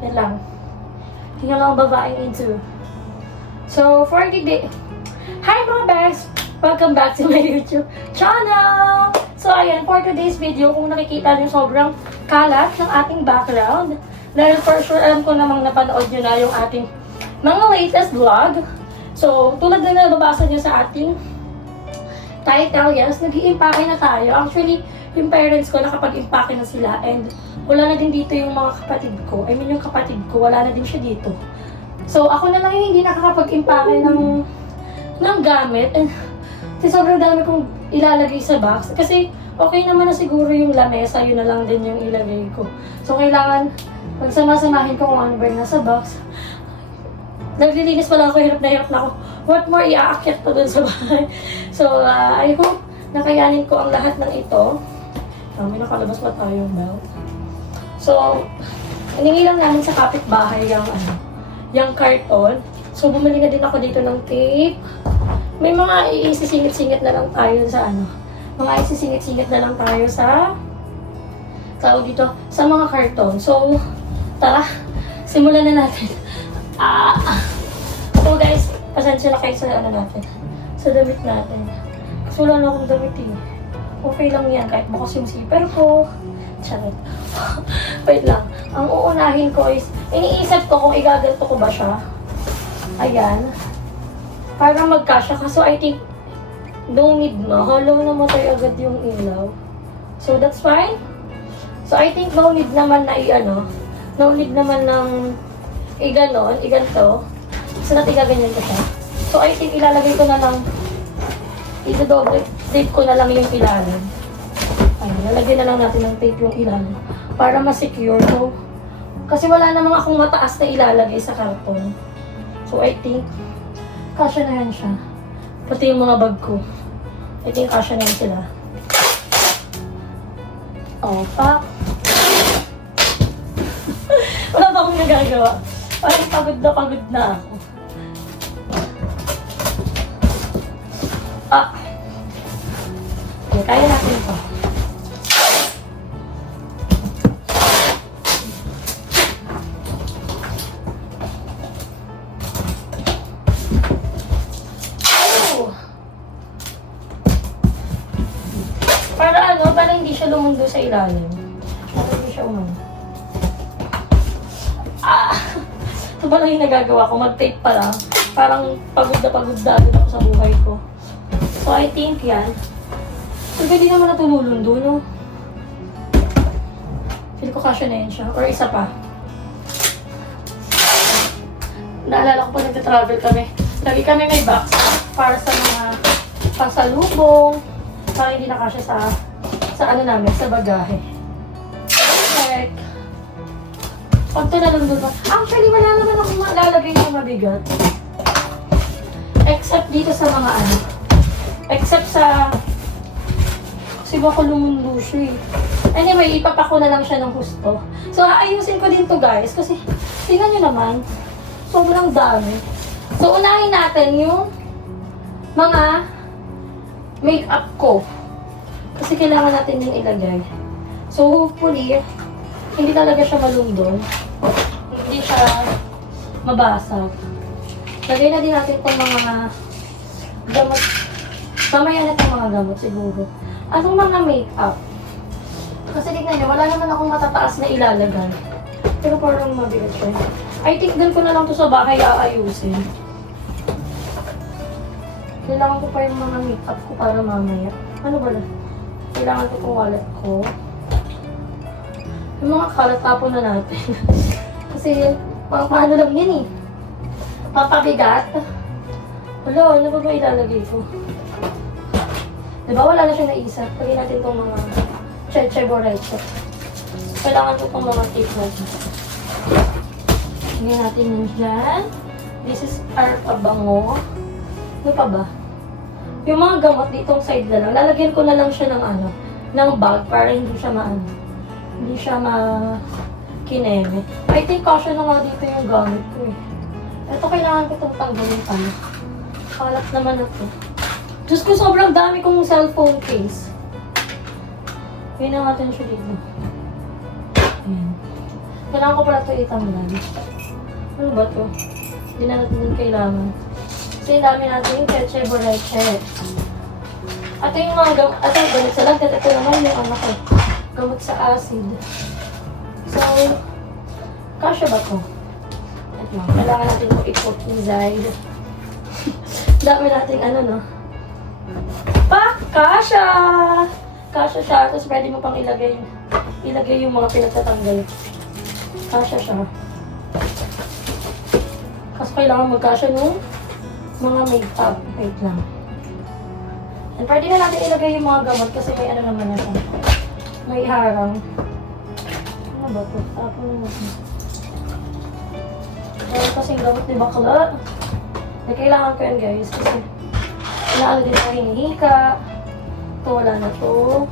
Yan lang. Tingnan lang ang babaeng into. So, for today, hi mga bags! Welcome back to my YouTube channel! So, ayan, for today's video, kung nakikita niyo sobrang kalat ng ating background, dahil for sure, alam ko namang napanood niyo na yung ating mga latest vlog. So, tulad na nababasa niyo sa ating title, yes, nag-i-impake na tayo. Actually, yung parents ko nakapag-impake na sila and wala na din dito yung mga kapatid ko. I mean, yung kapatid ko, wala na din siya dito. So, ako na lang yung hindi nakakapag-impake ng gamit. And sobrang dami kong ilalagay sa box. Kasi, okay naman na siguro yung lamesa, yun na lang din yung ilagay ko. So, kailangan magsama-samahin ko kung ano ba yung nasa box. Naglilinis pala ako, hirap na ako. What more, iaakyat pa dun sa bahay. So, I hope nakayanin ko ang lahat ng ito. May nakalabas pa tayong belt. So, hiningi lang namin sa kapitbahay yung karton. So, bumili na din ako dito ng tape. May mga isisingit-singit na lang tayo sa mga isisingit-singit na lang tayo sa dito, sa mga karton. So, tara, simulan na natin. So guys, pasensya na kayo sa natin, sa damit natin. Kasi wala na akong damit eh. Okay lang yan, kahit bukas yung zipper ko. Charot. Wait lang. Ang uunahin ko is, iniisip ko kung igaganto ko ba siya. Ayan. Para magkasya. Kaso I think, no need na. Hello, namatay agad yung ilaw. So that's fine. So I think no need naman na no need naman ng iganto. So natin gaganyan ko siya. So I think ilalagay ko na lang, i-double tape ko na lang yung ilalim. Ayun, lalagyan na lang natin ng tape yung ilalim para ma-secure. So, kasi wala namang akong mataas na ilalagay sa karton. So I think, kasya na yan siya. Pati yung mga bag ko. I think kasya na yan sila. Oh, pa. Wala pa akong nagagawa. Parang pagod na ako. Okay, kaya natin ito. Para hindi siya lumundo sa ilalim. Para hindi siya umano. Ito ba lang yung nagagawa ko? Mag-tape pa lang. Parang pagod na agad ako sa buhay ko. So, I think yan. So, pwede naman natululundo, no? Feel ko kasya na yan siya. Or isa pa. Naalala ko pa nagta-travel kami. Lagi kami may box para sa mga pasalubong. Para hindi na kasya sa bagahe. Perfect. Pag tinalong doon, actually wala naman akong malalagay na mabigat. Except dito sa mga except sa, kasi baka lumundo siya eh. Anyway, ipapako na lang siya ng husto. So, aayusin ko din to guys, kasi tingnan nyo naman, sobrang dami. So, unahin natin yung mga makeup ko. Kasi kailangan natin din ilagay. So, hopefully, hindi talaga siya malundon. Hindi siya mabasag. Lagay na din natin itong mga gamot. Mamaya na itong mga gamot siguro. Anong mga makeup? Kasi tignan nyo, wala naman akong matataas na ilalagay. Pero parang mabigat siya. I think dun ko na lang to sa bahay aayusin. Kailangan ko pa yung mga makeup ko para mamaya. Ano ba na? Kailangan ko itong wallet ko. Yung mga kalat tapon na natin. Kasi paano lang yan eh. Papabigat. Wala, ano ba ba ilalagay ko? Diba wala na siya naisa. Pagin natin itong mga cheche boreche. Kailangan ko itong mga tape natin. Lagyan natin yun dyan. This is our pabango. Ano pa ba? Yung mga gamot ditong side na lang. Lalagyan ko na lang siya ng bag para hindi siya hindi siya kineme. I think kasya na nga dito yung gamit ko eh. Ito kailangan ko itong tanggalin pa. Kalat naman ito. Diyos ko, sobrang dami kong cellphone case. Pina natin siya dito. Ayan. Kailangan ko pala ito itanggal. Ano ba ito? Hindi na natin din kailangan. Kasi yung dami natin yung peche boleche. At yung mga gamot sa lagdat. Ito naman yung ano ko. Gamot sa acid. So, kasya ba ito? Ito. Kailangan natin ito i-put inside. Dami natin ano no. Kasya! Kasya siya. Tapos pwede mo pang ilagay yung mga pinagtatanggal. Kasya siya. Kasi kailangan magkasya nung mga makeup. Wait lang. And pwede na natin ilagay yung mga gamot kasi may ano naman na siya. May harang. Ano ba ito? Tapos natin. Meron kasing gamot ni bakla. Eh, kailangan ko yan guys kasi inaano din ako hinihika. Ito wala na to.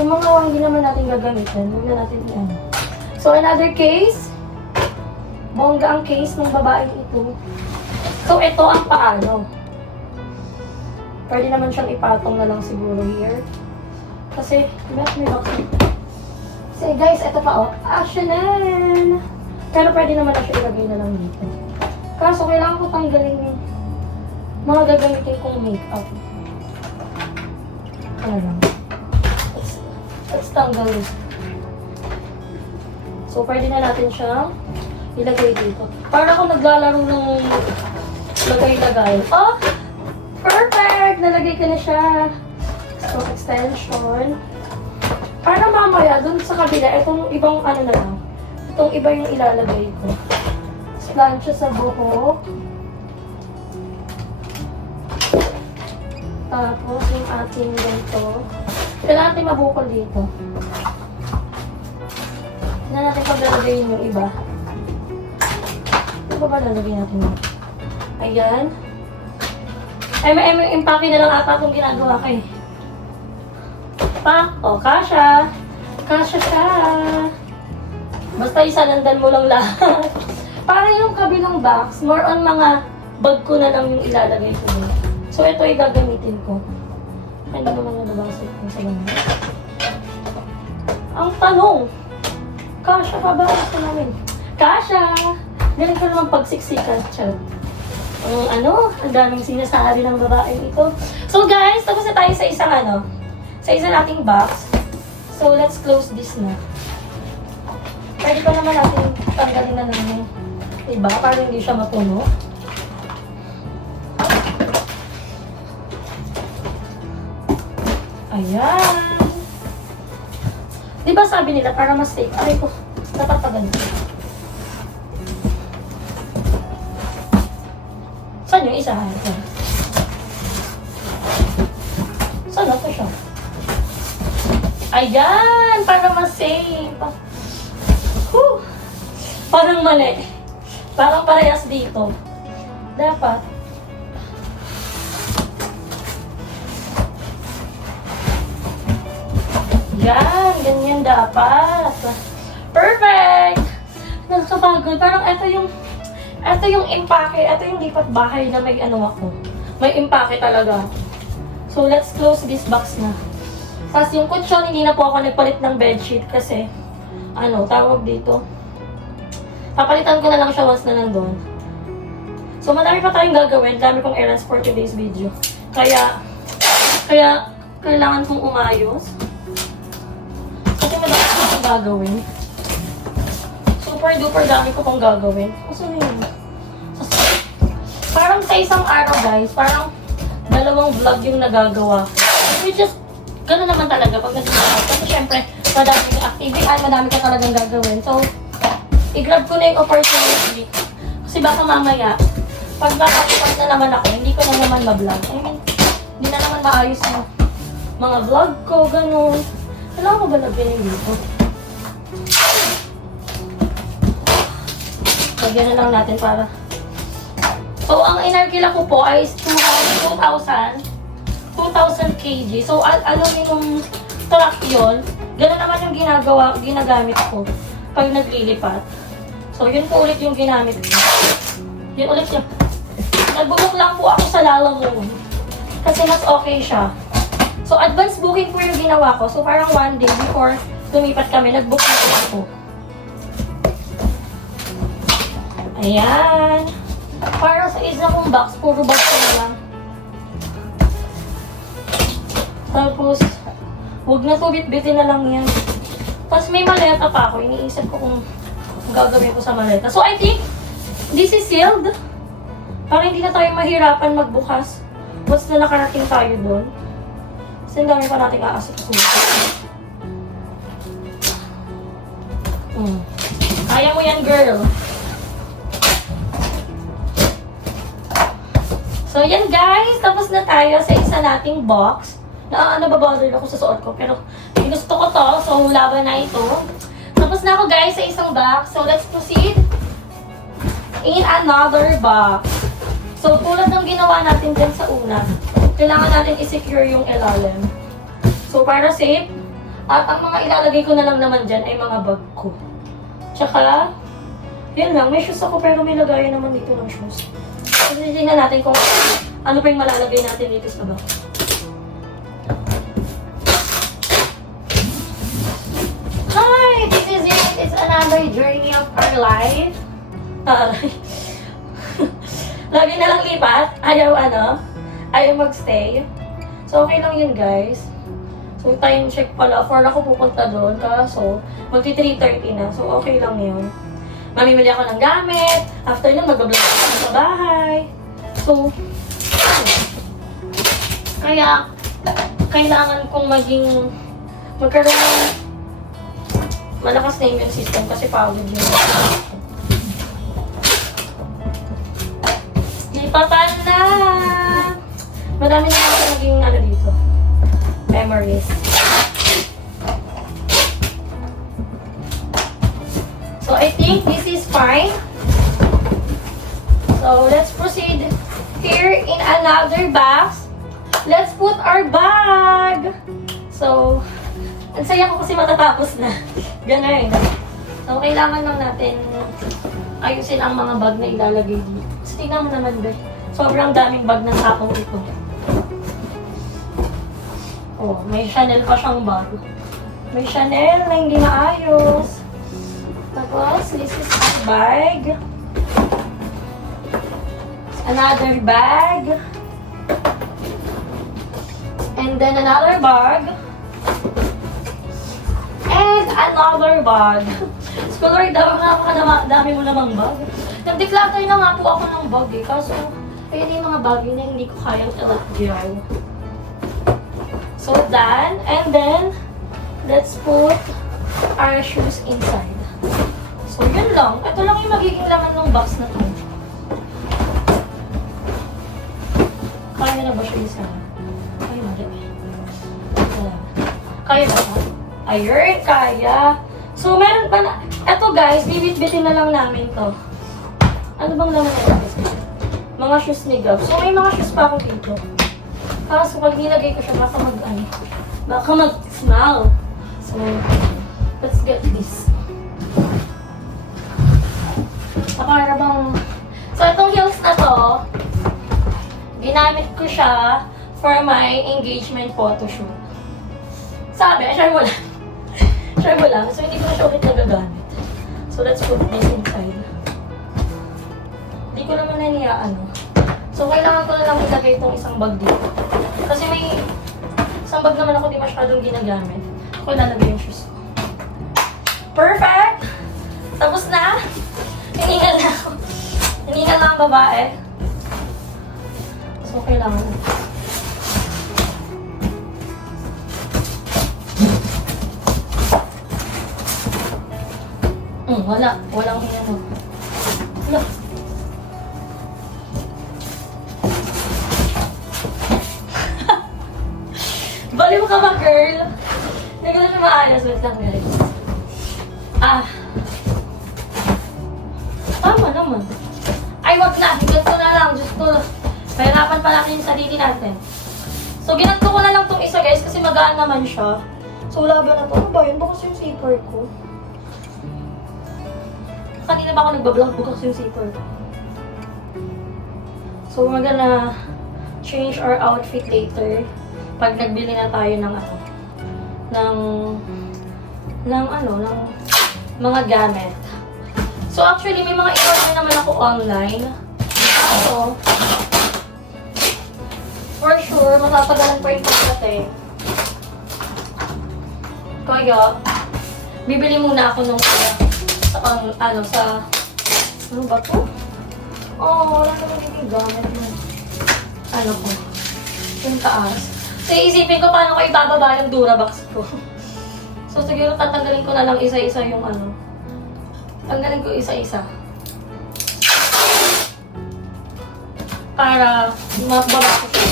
Yung mga hindi naman natin gagamitin, huwag na natin yan. So another case. Bongga ang case ng babaeng ito. So ito ang paano. Pwede naman siyang ipatong na lang siguro here. Kasi, may bakit. Kasi guys, ito pa oh. Chanel! Pero pwede naman na siya ilagay na lang dito. Kaso kailangan ko tanggalin yung mga gagamitin kong makeup. Ano lang. Let's tanggal this. So, pwede na natin siyang ilagay dito. Para ako naglalaro ng lagay-lagay. Oh! Perfect! Nalagay ko na siya. So, extension. Para mamaya, dun sa kabila, itong ibang ano na lang. Itong iba yung ilalagay ko. Plancha sa buhok. Tapos, yung ating ganito. Kailangan natin mabukol dito. Tignan natin pag lalagayin yung iba. Ano ba lalagay natin yun? Ayan. May impake na lang ata itong ginagawa ko eh. Kasha. Kasha siya. Basta isanandan mo lang lahat. Para yung kabilang box, more on mga bag ko na lang yung ilalagay ko doon. So ito ay gagamitin ko. Hindi naman nalabasok ko sa ganun. Ang tanong, kasha pa ba gusto namin? Kasha! Galing ko naman pagsiksikan, chat. Ang daming sinasabi ng babaeng ito. So guys, tapos na tayo sa isang sa isang nating box. So let's close this na. Pwede pa naman natin tanggalin na namin. Diba? Para hindi siya mapuno. Ayan. Diba sabi nila para mas safe? Aray ko, dapat pa ganito. Saan yung isa? Ito. Saan ito siya? Ayan! Para mas safe. Whew! Parang mali. Parang parehas dito. Dapat. Yan. Ganyan dapat. Perfect! Nakakapagod. Parang ito yung impake. Ito yung lipat bahay na may ako. May impake talaga. So, let's close this box na. Tapos yung kutsyon, hindi na po ako nagpalit ng bedsheet kasi, tawag dito. Papalitan ko na lang siya once na nandun. So, madami pa tayong gagawin. Dami kong errands for today's video. Kaya, kailangan kong umayos. Kasi madami ko pong gagawin. Super duper dami ko pong gagawin. Kasi na yun. Parang sa isang araw, guys, parang 2 vlog yung nagagawa ko. Which is, gano'n naman talaga pag nag-vlog. Kasi syempre, madami ka activity, madami ka talagang gagawin. So, i-grab ko na yung opportunity. Kasi baka mamaya, pag nakakipag na naman ako, hindi ko na naman ma-vlog. I mean, hindi na naman maayos yung mga vlog ko, gano'n. Kailangan ko ba lagyan yung dito? Lagyan na lang natin para. So, ang inarkila ko po ay 2,000 kg. So, alam niyo yung truck yun, gano'n naman yung ginagamit ko pag naglilipat. So, yun po ulit yung ginamit ko. Yun ulit yung. Nagbubok lang po ako sa Lalamove. Kasi mas okay siya. So, advance booking po yung ginawa ko. So, parang 1 day before lumipat kami, nag-book na po ako. Ayan. Para sa isang box, puro box na lang. Tapos, huwag na to, bitbitin na lang yan. Tapos may maleta pa ako. Iniisip ko kung gagawin ko sa maleta. So, I think, this is sealed. Para hindi na tayo mahirapan magbukas. Once na nakarating tayo doon. Kasi ang dami pa natin aasik-sulit. Kaya mo yan, girl. So, yan guys. Tapos na tayo sa isa nating box. Nababother ako sa suot ko. Pero, gusto ko to. So, laban na ito. Tapos na ako guys sa isang box. So, let's proceed in another box. So, tulad ng ginawa natin din sa una, kailangan natin i-secure yung ilalim. So, para safe, at ang mga ilalagay ko na lang naman dyan ay mga bag ko. Tsaka, yun lang, may shoes ako pero may lagayan naman dito ng shoes. So, tignan natin kung ano pa yung malalagay natin dito sa bag. Hi! This is it! It's another journey of our life. Taray. Lagi na lang lipat. Ayaw magstay. So, okay lang yun, guys. So, time check pala. 4 ako pupunta doon. Kaso, magti 3:30 na. So, okay lang yun. Mamimili ako ng gamit. After nun, mag-vlog ako sa bahay. So, kaya, kailangan kong magkaroon ng malakas na immune system kasi pagod yun. Lipatan na! Madami na ako naging dito. Memories. So, I think this is fine. So, let's proceed here in another box. Let's put our bag. So, ang saya ko kasi matatapos na. Ganun. So, kailangan lang natin ayusin ang mga bag na ilalagay dito. So, tingnan mo naman, be. Sobrang daming bag ng tapong ito. Oh, may Chanel pa siyang bag. May Chanel na hindi maayos. Tapos, this is a bag. Another bag. And then another bag. And another bag. Scholar, dami mo namang bag. Nag-declutter na nga po ako ng bag eh. Kaso, ayun yung mga bagay na hindi ko kayang i-let go. So, done. And then, let's put our shoes inside. So, yun lang. Ito lang yung magiging laman ng box na to. Kaya na ba siya isa? Ay, mali. Kaya ba? Ayun, kaya. So, meron pa na. Ito guys, bibit-bitin na lang namin to. Ano bang laman na ito? Mga shoes ni Gab. So, may mga shoes pa ako dito. Kaso, pag nilagay ko siya, baka mag-smell. So, let's get this. Para bang... So, itong heels na to, ginamit ko siya for my engagement photoshoot. Sabi, share mo lang. Share mo lang. So, hindi ko na siya ulit nagagamit. So, let's put this inside. Hindi ko naman So, kailangan ko na lang ilagay itong isang bag dito. Kasi may isang bag naman ako di masyadong ginagamit. Ako ilalagay yung shoes ko. Perfect! Tapos na. Hiningal na ako. Hiningal na ang babae. So, kailangan na. Walang hinano. Wala. Baliw ka ba, girl? Hindi ko na siya maayos. Wait lang, guys. Tama naman. Ay, wag na. Ganito na lang. Just to, pahirapan pa natin yung sarili natin. So, ginanto ko na lang itong isa, guys, kasi magaan naman siya. So, laban na to. Ano ba yun? Bukas yung zipper ko. Kanina ba ako nagbablog? Bukas yung zipper ko. So, we're gonna change our outfit later. Pag nagbili na tayo ng ng mga gamit. So actually, may mga i-order naman ako online. So, for sure, matatagalan pa yung pagdating. Kaya, bibili muna ako nung ano ba to? Oh, wala naman dito yung gamit mo. Ano ko? Yung taas. So, isipin ko paano ko ibababa yung Durabox ko. So, siguro tatanggalin ko na lang isa-isa yung ano. Tanggalin ko isa-isa. Para mababa ko siya.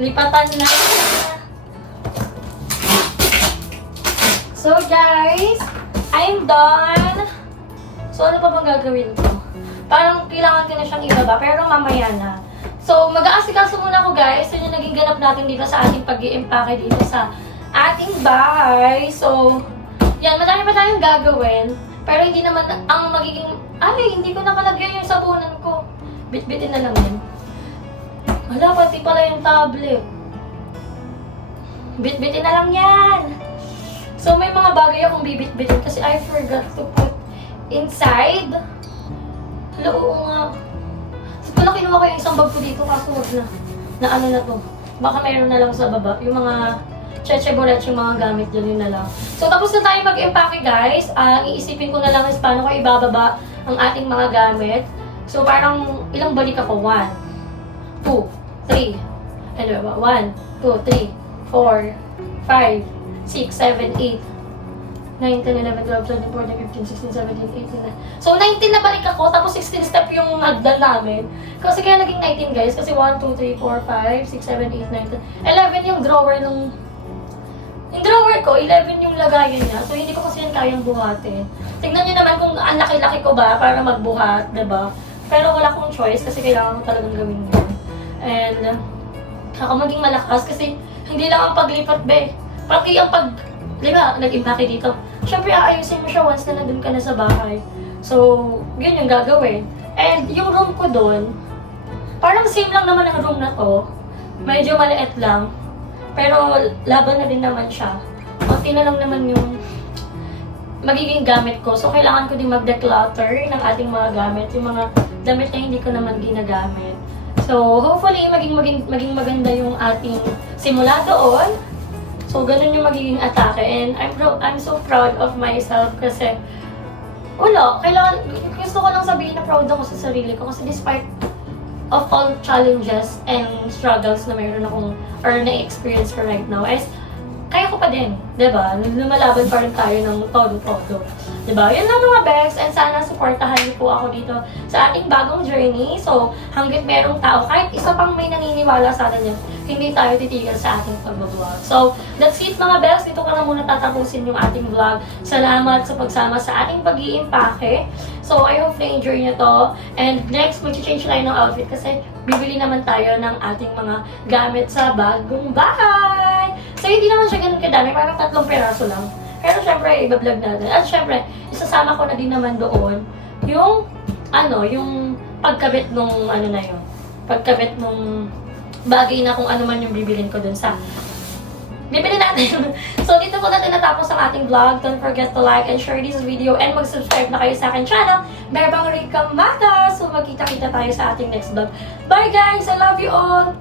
Lipatan na. So guys, I'm done. So ano pa bang gagawin ko? Parang kailangan ko na siyang ibaba, pero mamaya na. So mag-aasikaso muna ako guys. Yun yung naging ganap natin dito sa ating pag-i-impake dito sa ating bahay. So, yan, madami pa tayong gagawin. Pero hindi naman ang magiging, hindi ko nakalagyan yung sabunan ko. Bit-bitin na lang yun. Wala, pati pala yung tablet. Bit-bitin na lang yan. So, may mga bagay akong bibit-bitin kasi I forgot to put inside. Hala, oo nga. So, pala kinuha ko yung isang bag ko dito kaso wag na. Na ano na to. Baka meron na lang sa baba. Yung mga cheche-bolet, yung mga gamit dyan, yun na lang. So, tapos na tayo mag-impake guys. Iisipin ko na lang is paano ko ibababa ang ating mga gamit. So, parang ilang balik ako? 1, 2, 3, 1, 2, 3, 4, 5, 6, 7, 8, 9, 10, 11, 12, 13, 14, 15, 16, 17, 18, 19. So, 19 na balik ako, tapos 16 step yung hagdan namin. Kasi kaya naging 19 guys, kasi 1, 2, 3, 4, 5, 6, 7, 8, 9, 10, 11 yung drawer nung... Yung drawer ko, 11 yung lagayan niya. So, hindi ko kasi yan kayang buhatin. Tignan nyo naman kung ang laki-laki ko ba para magbuhat, diba? Pero wala akong choice kasi kailangan ko talagang gawin yun. And, ako maging malakas kasi hindi lang ang paglipat, be. Pati ang di ba, nag-impake dito. Siyempre, aayusin mo siya once na nandun ka na sa bahay. So, yun yung gagawin. And, yung room ko doon, parang same lang naman ang room na to. Medyo maliit lang. Pero, laban na din naman siya. Kunti na lang naman yung magiging gamit ko. So, kailangan ko din mag-declutter ng ating mga gamit. Yung mga damit na hindi ko naman ginagamit. So, hopefully, maging maganda yung ating simula doon. So, ganun yung magiging atake. And I'm so proud of myself kasi gusto ko lang sabihin na proud ako sa sarili ko kasi despite of all challenges and struggles na mayroon akong or na-experience ko right now is kaya ko pa din, diba? Lumalaban pa rin tayo ng todo-todo. Diba? Yun lang mga begs, and sana supportahan niyo po ako dito sa ating bagong journey. So, hanggat merong tao, kahit isa pang may naniniwala sa atin yan, hindi tayo titigil sa ating pag-vlog. So, that's it mga begs. Dito ko na muna tatapusin yung ating vlog. Salamat sa pagsama sa ating pag-iimpake. So, I hope na-enjoy nyo to. And next, mag-change tayo ng outfit kasi bibili naman tayo ng ating mga gamit sa bagong bahay. So, hindi naman siya ganun kadami. Parang 3 peraso lang. Pero syempre, iba-vlog natin. At syempre, isasama ko na din naman doon yung, yung pagkabit nung, na yun. Pagkabit nung bagay na kung ano man yung bibilin ko dun sa bibili natin. So, dito ko na tinatapos ang ating vlog. Don't forget to like and share this video and mag-subscribe na kayo sa aking channel, Bebang Rica Mata. So, magkita-kita tayo sa ating next vlog. Bye guys! I love you all!